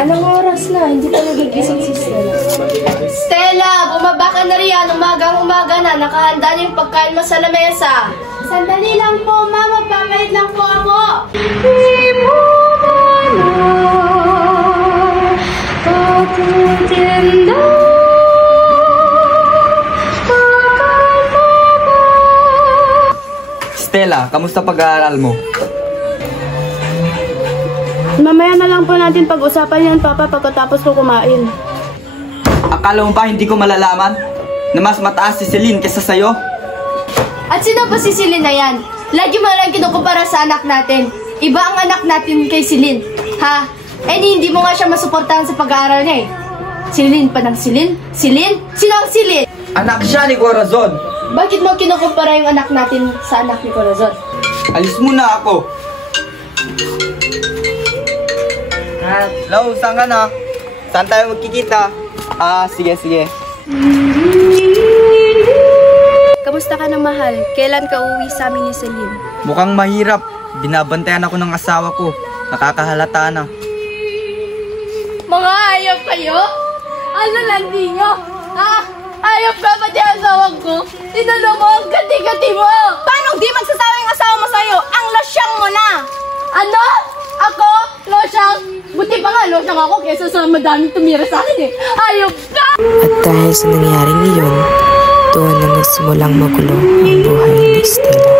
Anong oras na? Hindi pa nagigising si Stella. Stella, bumaba ka na riyan. Umagang-umaga na. Nakahanda na yung pagkain mo sa lamesa. Sandali lang po, Mama. Magpapait lang po ako. Stella, kamusta pag-aaral mo? Mamaya na lang po natin pag-usapan yan, Papa, pagkatapos ko kumain. Akala mo ba hindi ko malalaman na mas mataas si Celine kesa sa'yo? At sino ba si Celine na yan? Lagi mo lang kinukumpara sa anak natin. Iba ang anak natin kay Celine. Ha? Eh hindi mo nga siya masuportahan sa pag-aaral niya eh. Celine pa ng Celine? Celine? Sino ang Celine? Anak siya ni Corazon. Bakit mo kinukumpara yung anak natin sa anak ni Corazon? Alis muna ako. Hello, saan ka na? Saan tayo magkikita? Sige. Kamusta ka na, mahal? Kailan ka uwi sa amin ni Celine? Mukhang mahirap. Binabantayan ako ng asawa ko. Nakakahalata na. Mga ayop kayo? Ano lang ninyo? Ha? Ayop ka ba di asawang ko? Tinalo mo ang gati-gati mo! Paano di magsasawa yung asawa mo sa'yo? Ang losyang mo na! Ano? Ako? Losyang? Buti pa nga losyang ako kesa sa madaming tumira sa akin eh. Ayop ka! At dahil sa nangyaring iyon, doon na nagsimulang magulo ang buhay ni Stella.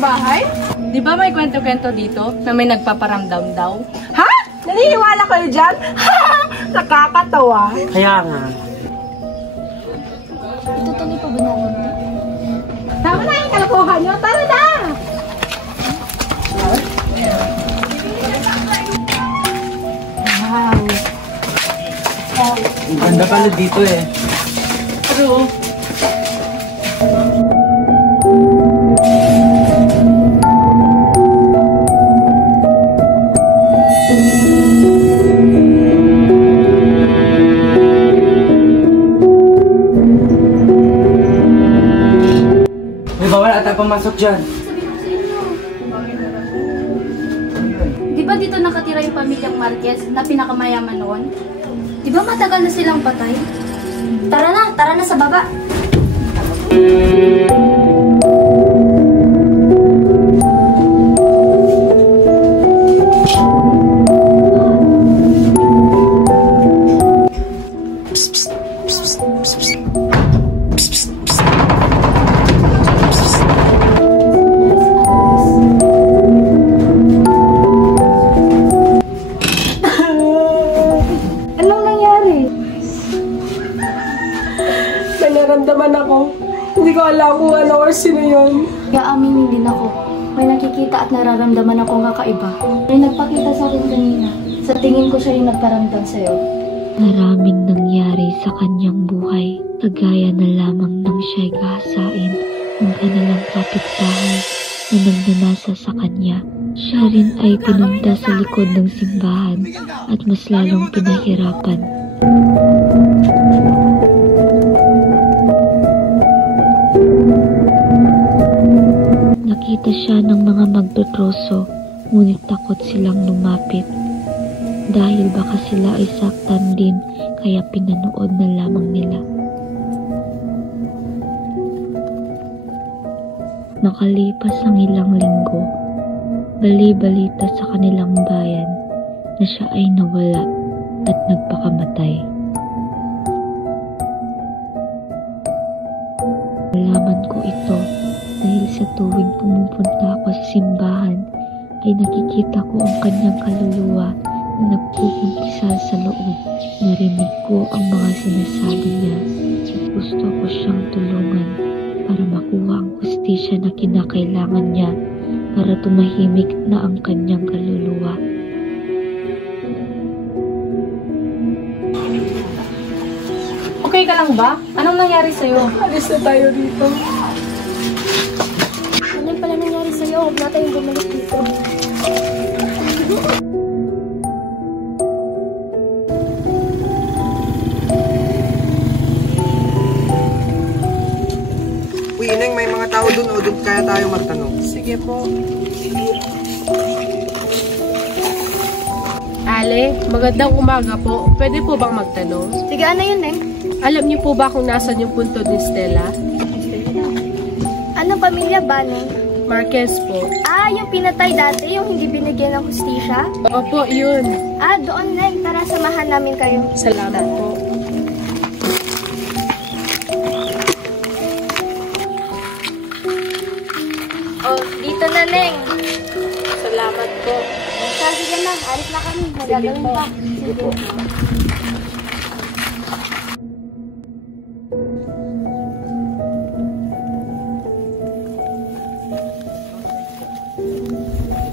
Bahay? Di ba may kwento-kwento dito na may nagpaparamdam daw? Ha? Naniniwala kayo dyan? Nakakatawa. Kaya nga. Itutuloy pa ba namin? Tama na yung kalokohan nyo. Tara na! Wow. Ang ganda pala dito eh. True. Bawal ata pumasok dyan. Di ba dito nakatira yung pamilyang Marquez na pinakamayaman noon? Di ba matagal na silang patay? Tara na sa baba. Naramdaman ako. Hindi ko alam kung ano or sino yun. Kaya aminin din ako. May nakikita at nararamdaman akong kakaiba. May nagpakita sa akin kanina. Sa tingin ko siya yung nagparamdam sa'yo. Maraming nangyari sa kanyang buhay, kagaya na lamang nang siya'y kahasain ng kanilang kapitbahay na nagnanasa sa kanya. Siya rin ay pinunta sa likod ng simbahan at mas lalong pinahirapan. Nakita siya ng mga magdotroso, ngunit takot silang lumapit. Dahil baka sila ay saktan din, kaya pinanood na lamang nila. Nakalipas ang ilang linggo, bali-balita sa kanilang bayan na siya ay nawala at nagpakamatay. Nalaman ko ito dahil sa tuwing pumupunta ako sa simbahan ay nakikita ko ang kanyang kaluluwa na nagpupuntisal sa loob. Narinig ko ang mga sinasabi niya at gusto ko siyang tulungan para makuha ang hustisya na kinakailangan niya para tumahimik na ang kanyang kaluluwa. lang ba? Anong nangyari sa'yo? Alis na tayo dito. Ano pala nangyari sa'yo? Huwag na tayong bumalik dito. Uy, Ineng, may mga tao dun o dun kaya tayo magtanong. Sige po. Ale, magandang umaga po. Pwede po bang magtanong? Sige, ano yun, Neng? Alam niyo po ba kung nasan yung punto ni Stella? Anong pamilya ba, Neng? Marquez po. Ah, yung pinatay dati, yung hindi binigyan ng hustisya? Opo, yun. Ah, doon, Neng. Tara, samahan namin kayo. Salamat po. Oh, dito na, Neng. Salamat po. Sige na, alis na kami. Magagawin pa. Sige.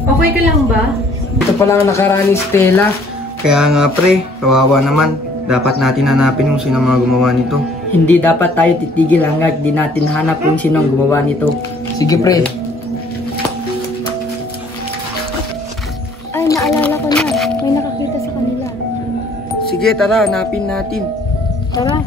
Okay ka lang ba? Ito pala ang nakaraan ni Stella. Kaya nga pre, kawawa naman. Dapat natin hanapin kung sino mga gumawa nito. Hindi dapat tayo titigil hanggang di natin hanap kung sino ang gumawa nito. Sige pre. Ay, naalala ko na. May nakakita sa kanila. Sige, tara, hanapin natin. Tara.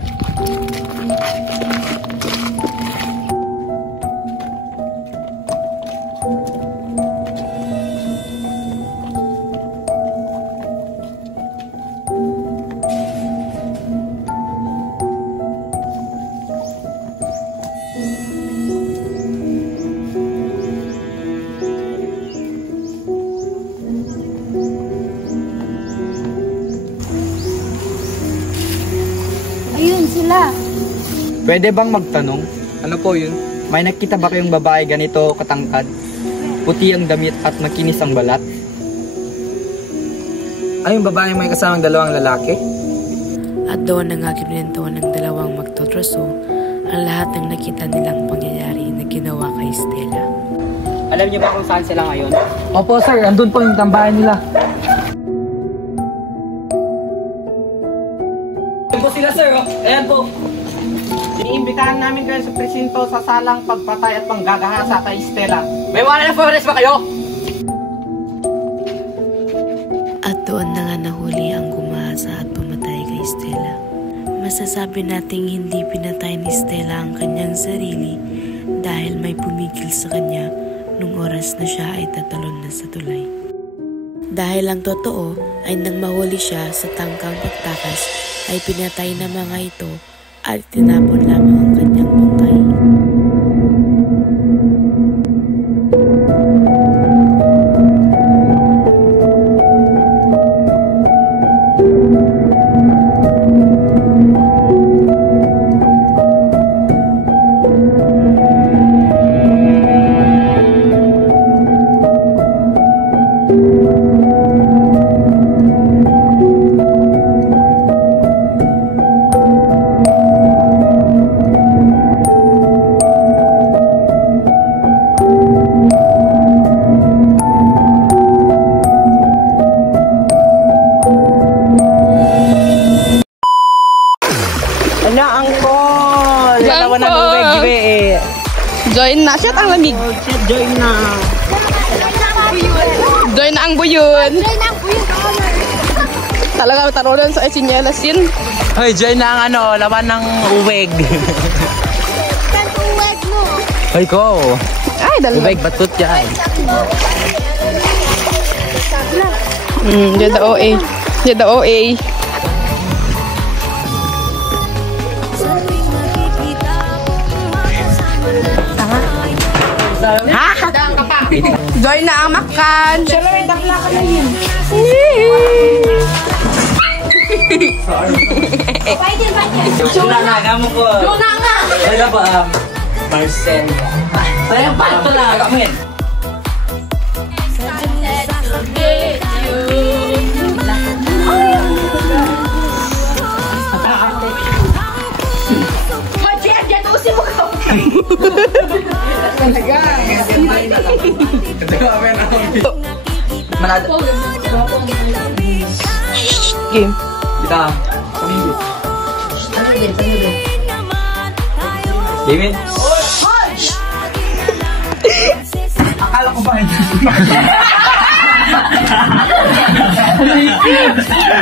Ayun sila. Pwede bang magtanong? Ano po yun? May nakita ba kayong babae ganito katangkad? Puti ang damit at makinis ang balat? Ay, yung babae may kasamang dalawang lalaki? At doon na nga kinuwentuhan ng dalawang magtutraso ang lahat ng nakita nilang pangyayari na ginawa kay Stella. Alam niyo ba kung saan sila ngayon? Opo sir, andun po yung tambahan nila. Ayan po sila sir, oh. Ayan po. Iniimbitahan namin kayo sa presinto sa salang pagpatay at panggagahasa kay Stella. May warrant of arrest ba kayo? At doon na nga nahuli ang gumahasa at pumatay kay Stella. Masasabi nating hindi pinatay ni Stella ang kanyang sarili dahil may pumigil sa kanya nung oras na siya ay tatalon na sa tulay. Dahil ang totoo ay nang mahuli siya sa tangkang pagtakas ay pinatay na mga ito at tinapon lamang ang kanyang bangkay. Ano, angkol? Dalawa na buweg, gibe eh. Join na. Shit ang lamig. Join na. Join na ang buyon. Talaga tarulan sa sinyelas yun. Hoy, join na ang ano, laman ng uweg. Hoy ko. Ay, dalawa. Uweg, batut yan. Jada OA. Jada OA. Ha? Join na ang makan. Siya may takla ka na yun. Juna nga, gamo ko. Juna nga! Wala ba, Marcel? Sayang pa ito lang. Kamin. Manado. Game. Kita. Ano din? David? Akala ko ba hindi?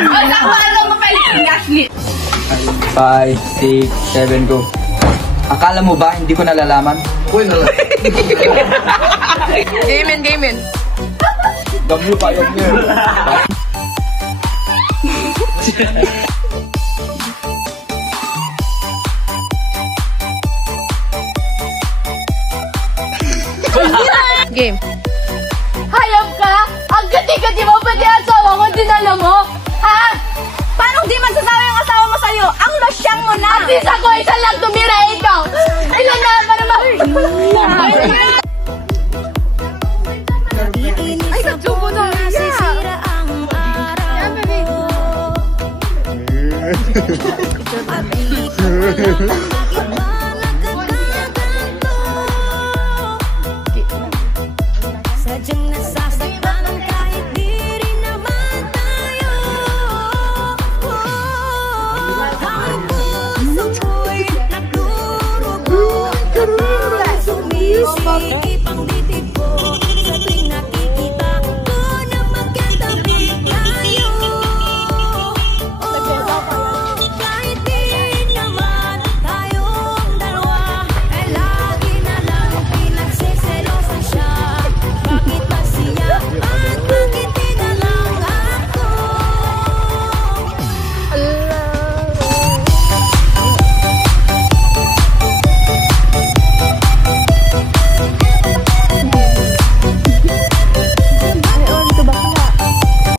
Akala mo pala gaslit. 5, 6, 7, go. Akala mo ba hindi ko nalalaman? Uy, nala. Game in. Dami pa yan yun. Game. Hayop ka? Ang gati-gati mo, pati asawa mo, dinala mo? Ha? Paano di magsasawa yung asawa mo sa'yo? Ang losyang mo na! At isa ko, isa lang tumira ikaw! Ilan na para ma... Ay, nagsubo na! Yan, baby!